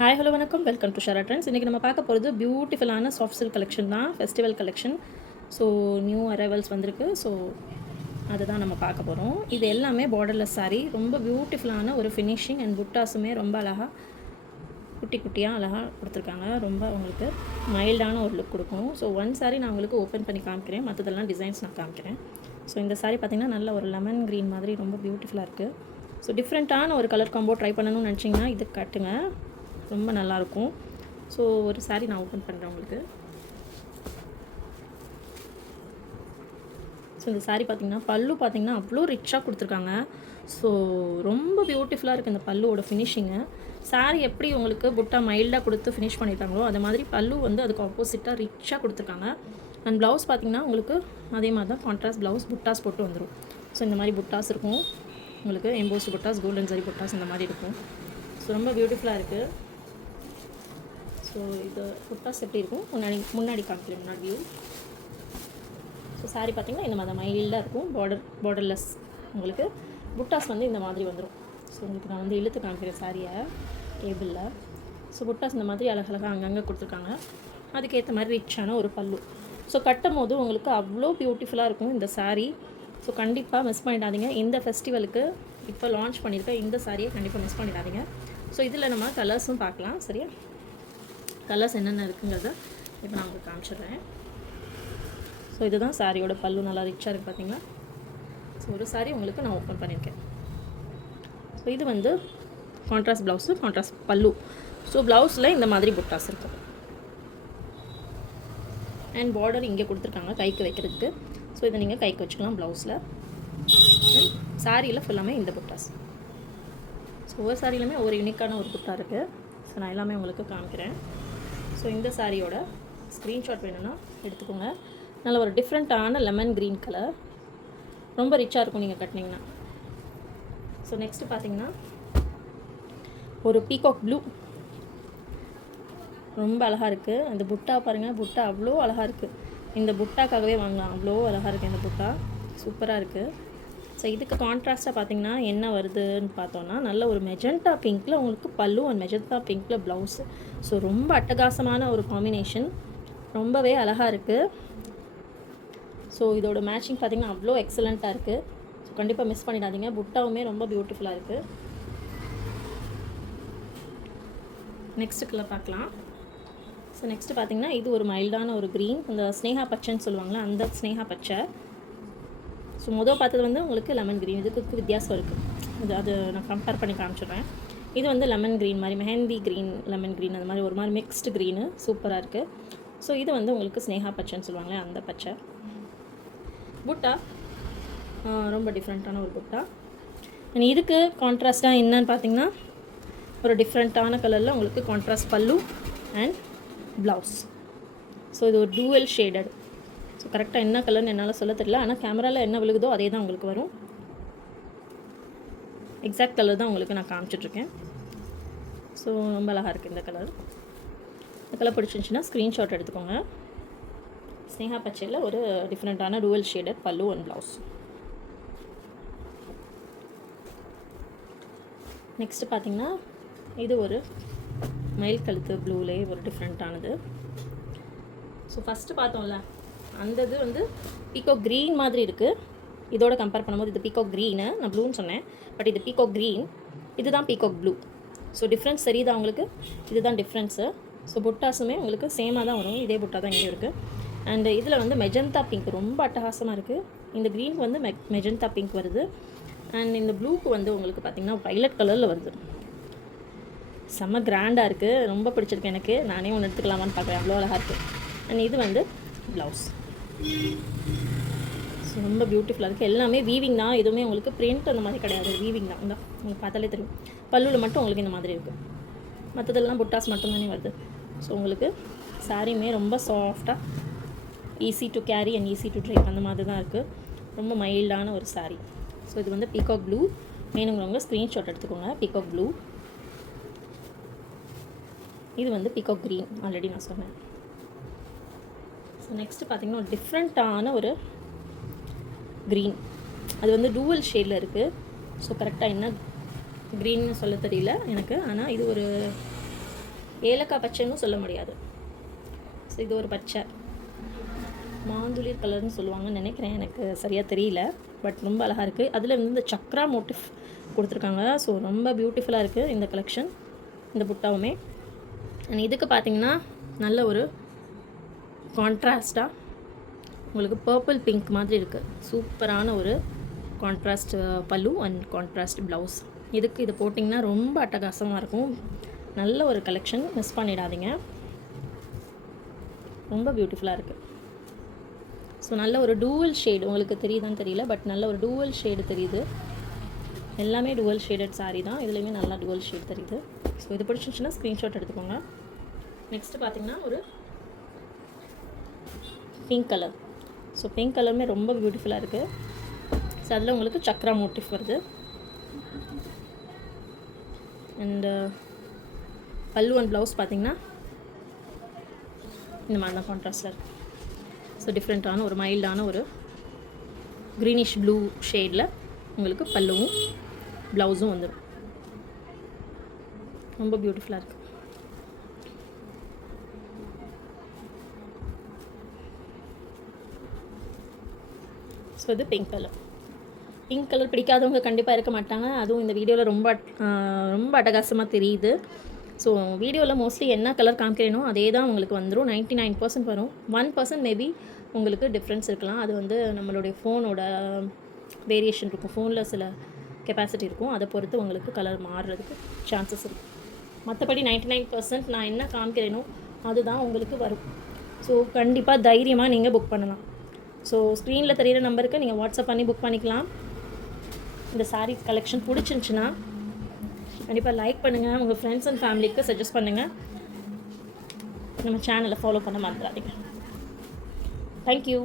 Hi hello வணக்கம், welcome to ஷரா trends. இன்றைக்கி நம்ம பார்க்க போகிறது பியூட்டிஃபுல்லான சாஃப்ட் சில்க் கலெக்ஷன் தான், festival collection. So new arrivals வந்திருக்கு. ஸோ அதுதான் நம்ம பார்க்க போகிறோம். இது எல்லாமே பார்டர்லெஸ் சாரீ, ரொம்ப பியூட்டிஃபுல்லான ஒரு ஃபினிஷிங் அண்ட் புட்டாஸுமே ரொம்ப அழகாக குட்டி குட்டியாக அழகாக கொடுத்துருக்காங்க. ரொம்ப உங்களுக்கு மைல்டான ஒரு லுக் கொடுக்கும். ஸோ ஒன் சாரீ நான் உங்களுக்கு ஓப்பன் பண்ணி காமிக்கிறேன், மற்றதெல்லாம் டிசைன்ஸ் நான் காமிக்கிறேன். ஸோ இந்த சாரீ பார்த்திங்கன்னா நல்ல ஒரு லெமன் க்ரீன் மாதிரி ரொம்ப பியூட்டிஃபுல்லாக இருக்குது. ஸோ டிஃப்ரெண்ட்டான ஒரு கலர் காம்போ ட்ரை பண்ணணும்னு நினச்சிங்கன்னா இது கட்டுங்க, ரொம்ப நல்லாயிருக்கும். ஸோ ஒரு சாரீ நான் ஓப்பன் பண்ணுறேன் உங்களுக்கு. ஸோ இந்த சாரீ பார்த்திங்கன்னா பல்லு பார்த்திங்கன்னா அவ்வளோ ரிச்சாக கொடுத்துருக்காங்க. ஸோ ரொம்ப பியூட்டிஃபுல்லாக இருக்குது இந்த பல்லுவோட ஃபினிஷிங்கு. சாரீ எப்படி உங்களுக்கு புட்டா மைல்டாக கொடுத்து ஃபினிஷ் பண்ணியிருக்காங்களோ அது மாதிரி பல்லு வந்து அதுக்கு ஆப்போசிட்டாக ரிச்சாக கொடுத்துருக்காங்க. அண்ட் ப்ளவுஸ் பார்த்திங்கன்னா உங்களுக்கு அதே மாதிரி தான் கான்ட்ராஸ்ட் ப்ளவுஸ், புட்டாஸ் போட்டு வந்துடும். ஸோ இந்த மாதிரி புட்டாஸ் இருக்கும் உங்களுக்கு, எம்போஸ்டு புட்டாஸ், கோல்டன் ஜரி புட்டாஸ் இந்த மாதிரி இருக்கும். ஸோ ரொம்ப பியூட்டிஃபுல்லாக இருக்குது. ஸோ இது புட்டாஸ் எப்படி இருக்கும் முன்னாடி காமிக்கிறேன், முன்னாடி வியூ. ஸோ சாரீ பார்த்திங்கன்னா இந்த மாதிரி மைல்டாக இருக்கும், பார்டர்லெஸ். உங்களுக்கு புட்டாஸ் வந்து இந்த மாதிரி வந்துடும். ஸோ உங்களுக்கு நான் வந்து இழுத்து காமிக்கிறேன் சாரியை டேபிளில். ஸோ புட்டாஸ் இந்த மாதிரி அழகழகாக அங்கங்கே கொடுத்துருக்காங்க. அதுக்கேற்ற மாதிரி ரிச்சான ஒரு பல்லு. ஸோ கட்டும் போது உங்களுக்கு அவ்வளோ பியூட்டிஃபுல்லாக இருக்கும் இந்த சாரீ. ஸோ கண்டிப்பாக மிஸ் பண்ணிடாதீங்க. இந்த ஃபெஸ்டிவலுக்கு இப்போ லான்ச் பண்ணியிருக்க இந்த சாரியை கண்டிப்பாக மிஸ் பண்ணிடாதீங்க. ஸோ இதில் நம்ம கலர்ஸும் பார்க்கலாம். சரியா, கலர்ஸ் என்னென்ன இருக்குங்கிறத இப்போ நான் உங்களுக்கு காமிச்சிடுறேன். ஸோ இதுதான் சாரியோட பல்லு, நல்லா ரிச்சாக இருக்குது பார்த்தீங்களா. ஸோ ஒரு சாரீ உங்களுக்கு நான் ஓப்பன் பண்ணியிருக்கேன். ஸோ இது வந்து கான்ட்ராஸ்ட் ப்ளவுஸு, கான்ட்ராஸ்ட் பல்லு. ஸோ ப்ளவுஸில் இந்த மாதிரி புட்டாஸ் இருக்கும் அண்ட் பார்டர் இங்கே கொடுத்துருக்காங்க கைக்கு வைக்கிறதுக்கு. ஸோ இதை நீங்கள் கைக்கு வச்சுக்கலாம் ப்ளவுஸில். அண்ட் சாரியில் ஃபுல்லாமே இந்த புட்டாஸ். ஸோ ஒவ்வொரு சாரியிலுமே ஒவ்வொரு யூனிக்கான ஒரு புட்டா இருக்குது. ஸோ நான் எல்லாமே உங்களுக்கு காமிக்கிறேன். ஸோ இந்த சாரியோட ஸ்க்ரீன்ஷாட் வேணும்னா எடுத்துக்கோங்க. நல்ல ஒரு டிஃப்ரெண்ட்டான லெமன் க்ரீன் கலர், ரொம்ப ரிச்சாக இருக்கும் நீங்கள் கட்டினீங்கன்னா. ஸோ நெக்ஸ்ட்டு பார்த்தீங்கன்னா ஒரு பீகாக் ப்ளூ, ரொம்ப அழகாக இருக்குது. அந்த புட்டா பாருங்கள், புட்டா அவ்வளோ அழகாக இருக்குது. இந்த புட்டாக்காகவே வாங்கலாம், அவ்வளோ அழகாக இருக்குது இந்த புட்டா, சூப்பராக இருக்குது. ஸோ இதுக்கு கான்ட்ராஸ்ட்டாக பார்த்தீங்கன்னா என்ன வருதுன்னு பார்த்தோன்னா நல்ல ஒரு மெஜெண்டா பிங்க்கில் உங்களுக்கு பல்லு அண்ட் மெஜெண்டா பிங்க்கில் ப்ளவுஸு. ஸோ ரொம்ப அட்டகாசமான ஒரு காம்பினேஷன், ரொம்பவே அழகாக இருக்குது. ஸோ இதோட மேட்சிங் பார்த்திங்கன்னா அவ்வளோ எக்ஸலண்ட்டாக இருக்குது. ஸோ கண்டிப்பாக மிஸ் பண்ணிடாதீங்க. புட்டாவுமே ரொம்ப பியூட்டிஃபுல்லாக இருக்குது. நெக்ஸ்ட்டு கலர் பார்க்கலாம். ஸோ நெக்ஸ்ட்டு பார்த்திங்கன்னா இது ஒரு மைல்டான ஒரு க்ரீன், இந்த ஸ்னேகா பச்சைன்னு சொல்லுவாங்களே அந்த ஸ்னேகா பச்சை. ஸோ மொதல் பார்த்தது வந்து உங்களுக்கு லெமன் க்ரீன், இதுக்கு வித்தியாசம் இருக்குது. அது நான் கம்பேர் பண்ணி காமிச்சிடுறேன். இது வந்து லெமன் க்ரீன் மாதிரி, மெஹந்தி க்ரீன், லெமன் க்ரீன், அந்த மாதிரி ஒரு மாதிரி மிக்ஸ்டு க்ரீனு, சூப்பராக இருக்குது. ஸோ இது வந்து உங்களுக்கு ஸ்னேகா பச்சைன்னு சொல்லுவாங்களே அந்த பச்சை. புட்டா ரொம்ப டிஃப்ரெண்ட்டான ஒரு புட்டா. அண்ட் இதுக்கு கான்ட்ராஸ்ட்டாக என்னன்னு பார்த்தீங்கன்னா ஒரு டிஃப்ரெண்ட்டான கலரில் உங்களுக்கு கான்ட்ராஸ்ட் பல்லு அண்ட் ப்ளவுஸ். ஸோ இது ஒரு டூவல் ஷேடட். ஸோ கரெக்டாக என்ன கலர்னு என்னால் சொல்ல தெரியல, ஆனால் கேமராவில் என்ன விழுகுதோ அதே தான் உங்களுக்கு வரும். எக்ஸாக்ட் கலர் தான் உங்களுக்கு நான் காமிச்சிட்ருக்கேன். ஸோ ரொம்ப அழகாக இருக்குது இந்த கலர். இந்த கலர் பிடிச்சிருந்துச்சின்னா ஸ்க்ரீன்ஷாட் எடுத்துக்கோங்க. ஸ்னேகா பச்சையில் ஒரு டிஃப்ரெண்ட்டான டூவல் ஷேடட் பல்லு அண்ட் ப்ளவுஸ். நெக்ஸ்ட்டு பார்த்திங்கன்னா இது ஒரு மயில் கழுத்து ப்ளூலே ஒரு டிஃப்ரெண்ட்டானது. ஸோ ஃபஸ்ட்டு பார்த்தோம்ல அந்த இது வந்து பீகாக் க்ரீன் மாதிரி இருக்குது. இதோட கம்பேர் பண்ணும்போது இது பீகாக் க்ரீனு, நான் ப்ளூன்னு சொன்னேன், பட் இது பீகாக் க்ரீன், இதுதான் பீகாக் ப்ளூ. ஸோ டிஃப்ரென்ஸ் தெரியுதா உங்களுக்கு? இதுதான் டிஃப்ரென்ஸு. ஸோ புட்டாஸுமே உங்களுக்கு சேமாக தான் வரும், இதே புட்டா தான் இங்கே இருக்குது. அண்ட் இதில் வந்து மெஜந்தா பிங்க் ரொம்ப அட்டகாசமாக இருக்குது. இந்த க்ரீனுக்கு வந்து மெஜந்தா பிங்க் வருது. அண்ட் இந்த ப்ளூக்கு வந்து உங்களுக்கு பார்த்திங்கன்னா வைலட் கலரில் வருது. செம்ம கிராண்டாக இருக்குது, ரொம்ப பிடிச்சிருக்கு எனக்கு. நானே ஒன்று எடுத்துக்கலாமான்னு பார்க்குறேன், அவ்வளோ அழகாக இருக்குது. அண்ட் இது வந்து ப்ளவுஸ். ஸோ ரொம்ப பியூட்டிஃபுல்லாக இருக்குது. எல்லாமே வீவிங் தான், எதுவுமே உங்களுக்கு பிரிண்ட் அந்த மாதிரி கிடையாது, வீவிங் தான். இந்த உங்களுக்கு பார்த்தாலே தெரியும். பல்லுவில் மட்டும் உங்களுக்கு இந்த மாதிரி இருக்குது, மற்றதெல்லாம் புட்டாஸ் மட்டும்தானே வருது. ஸோ உங்களுக்கு சாரியுமே ரொம்ப சாஃப்டாக, easy to carry and easy to drape அந்த மாதிரி தான் இருக்குது. ரொம்ப மைல்டான ஒரு சாரீ. ஸோ இது வந்து பீகாக் ப்ளூ. வேணுங்கிறவங்க ஸ்க்ரீன்ஷாட் எடுத்துக்கோங்க. Peacock blue. இது வந்து பீகாக் க்ரீன், ஆல்ரெடி நான் சொன்னேன். ஸோ நெக்ஸ்ட்டு பார்த்திங்கன்னா ஒரு டிஃப்ரெண்ட்டான ஒரு க்ரீன், அது வந்து டூவல் ஷேடில் இருக்குது. ஸோ கரெக்டாக என்ன க்ரீன்னு சொல்ல தெரியல எனக்கு, ஆனால் இது ஒரு ஏலக்காய் பச்சைன்னு சொல்ல முடியாது. ஸோ இது ஒரு பச்சை மாந்துளிர் கலர்னு சொல்லுவாங்கன்னு நினைக்கிறேன், எனக்கு சரியாக தெரியல. பட் ரொம்ப அழகாக இருக்குது. அதில் வந்து இந்த சக்ரா மோட்டிஃப் கொடுத்துருக்காங்க. ஸோ ரொம்ப பியூட்டிஃபுல்லாக இருக்குது இந்த கலெக்ஷன், இந்த புட்டாவுமே. அண்ட் இதுக்கு பார்த்திங்கன்னா நல்ல ஒரு கான்ட்ராஸ்ட்டாக உங்களுக்கு பர்பிள் பிங்க் மாதிரி இருக்குது. சூப்பரான ஒரு கான்ட்ராஸ்ட் பல்லு அண்ட் கான்ட்ராஸ்ட் ப்ளவுஸ். இதுக்கு இது போட்டிங்கன்னா ரொம்ப அட்டகாசமாக இருக்கும். நல்ல ஒரு கலெக்ஷன், மிஸ் பண்ணிடாதீங்க. ரொம்ப பியூட்டிஃபுல்லாக இருக்குது. ஸோ நல்ல ஒரு டூவல் ஷேடு, உங்களுக்கு தெரியுதான்னு தெரியல, பட் நல்ல ஒரு டூவல் ஷேடு தெரியுது. எல்லாமே டூவல் ஷேடட் சாரீ தான், இதுலேயுமே நல்லா டூவல் ஷேடு தெரியுது. ஸோ இது பிடிச்சிருந்துச்சுன்னா ஸ்க்ரீன்ஷாட் எடுத்துக்கோங்க. நெக்ஸ்ட்டு பார்த்திங்கன்னா ஒரு பிங்க் கலர். ஸோ பிங்க் கலருமே ரொம்ப பியூட்டிஃபுல்லாக இருக்குது. ஸோ அதில் உங்களுக்கு சக்ரா மோட்டிஃப் வருது. அண்டு பல்லு அண்ட் ப்ளவுஸ் பார்த்திங்கன்னா இந்த மாதிரி தான் கான்ட்ராஸ்டில் இருக்குது. ஸோ டிஃப்ரெண்ட்டான ஒரு மைல்டான ஒரு க்ரீனிஷ் ப்ளூ ஷேடில் உங்களுக்கு பல்லுவும் ப்ளவுஸும் வந்துடும். ரொம்ப பியூட்டிஃபுல்லாக இருக்குது. ஸோ இது பிங்க் கலர். பிங்க் கலர் பிடிக்காதவங்க கண்டிப்பாக இருக்க மாட்டாங்க. அதுவும் இந்த வீடியோவில் ரொம்ப அட்டகாசமாக தெரியுது. ஸோ வீடியோவில் மோஸ்ட்லி என்ன கலர் காமிக்கிறேனோ அதே தான் உங்களுக்கு வந்துடும். 99% வரும். 1% மேபி உங்களுக்கு டிஃப்ரென்ஸ் இருக்கலாம். அது வந்து நம்மளுடைய ஃபோனோட வேரியேஷன் இருக்கும். ஃபோனில் சில கெப்பாசிட்டி இருக்கும், அதை பொறுத்து உங்களுக்கு கலர் மாறுறதுக்கு சான்சஸ் இருக்குது. மற்றபடி 99% நான் என்ன காமிக்கிறேனோ அதுதான் உங்களுக்கு வரும். ஸோ கண்டிப்பாக தைரியமாக நீங்கள் புக் பண்ணலாம். ஸோ ஸ்க்ரீனில் தெரிகிற நம்பருக்கு நீங்கள் வாட்ஸ்அப் பண்ணி புக் பண்ணிக்கலாம். இந்த சாரீ கலெக்ஷன் பிடிச்சிருந்துச்சின்னா கண்டிப்பாக லைக் பண்ணுங்கள், உங்கள் ஃப்ரெண்ட்ஸ் அண்ட் ஃபேமிலிக்கு சஜஸ்ட் பண்ணுங்கள். நம்ம சேனலை ஃபாலோ பண்ண மறந்துடாதீங்க. தேங்க்யூ.